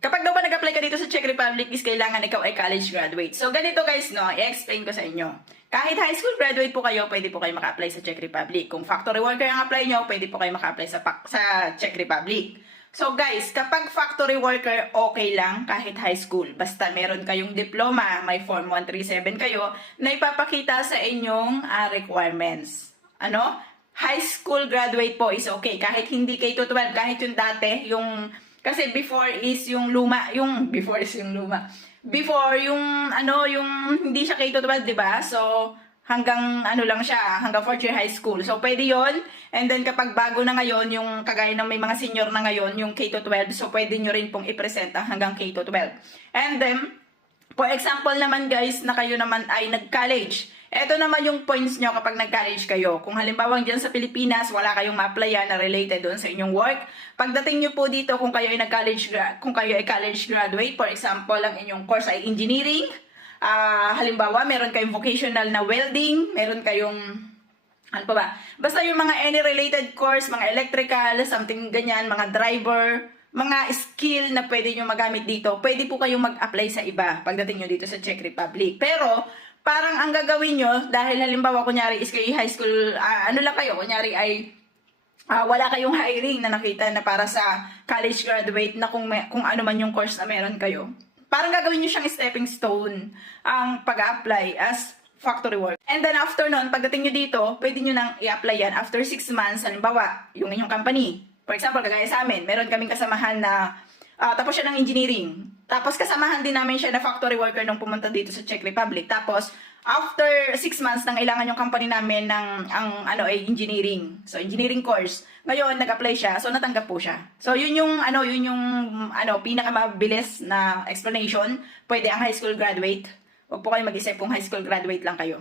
Kapag daw ba nag-apply ka dito sa Czech Republic is kailangan ikaw ay college graduate. So ganito guys, no, i-explain ko sa inyo. Kahit high school graduate po kayo, pwede po kayo maka-apply sa Czech Republic. Kung factory worker ang apply nyo, pwede po kayo maka-apply sa Czech Republic. So guys, kapag factory worker, okay lang kahit high school. Basta meron kayong diploma, may Form 137 kayo, na ipapakita sa inyong requirements. Ano? High school graduate po is okay. Kahit hindi K-12, kahit yung dati, kasi before yung hindi siya K-12, 'di ba? So hanggang lang siya, hanggang 4th year high school. So pwede 'yon. And then kapag bago na ngayon, yung kagaya ng may mga senior na ngayon, yung K-12, so pwede nyo rin pong i-present hanggang K-12. And then for example naman guys, na kayo naman ay nag-college. Ito naman yung points nyo kapag nag-college kayo. Kung halimbawa dyan sa Pilipinas, wala kayong ma-applyan na related doon sa inyong work. Pagdating nyo po dito, kung kayo ay college graduate, for example, ang inyong course ay engineering. Halimbawa, meron kayong vocational na welding, meron kayong ano pa ba? Basta yung mga any related course, mga electrical, something ganyan, mga driver, mga skill na pwede nyo magamit dito, pwede po kayong mag-apply sa iba pagdating nyo dito sa Czech Republic. Pero, parang ang gagawin nyo, dahil halimbawa, kunyari, is kayo high school, kunyari ay wala kayong hiring na nakita na para sa college graduate na kung ano man yung course na meron kayo. Parang gagawin nyo siyang stepping stone ang pag-apply as factory work. And then after nun, pagdating nyo dito, pwede nyo nang i-apply yan after 6 months, halimbawa, yung inyong company. For example, kagaya sa amin, meron kaming kasamahan na tapos siya ng engineering. Tapos kasamahan din namin siya na factory worker nung pumunta dito sa Czech Republic. Tapos after 6 months nang ilangan yung company namin ng engineering. So engineering course. Ngayon nag-apply siya, so natanggap po siya. So yun yung pinakamabilis na explanation. Pwede ang high school graduate. Huwag po kayo mag-isip kung high school graduate lang kayo.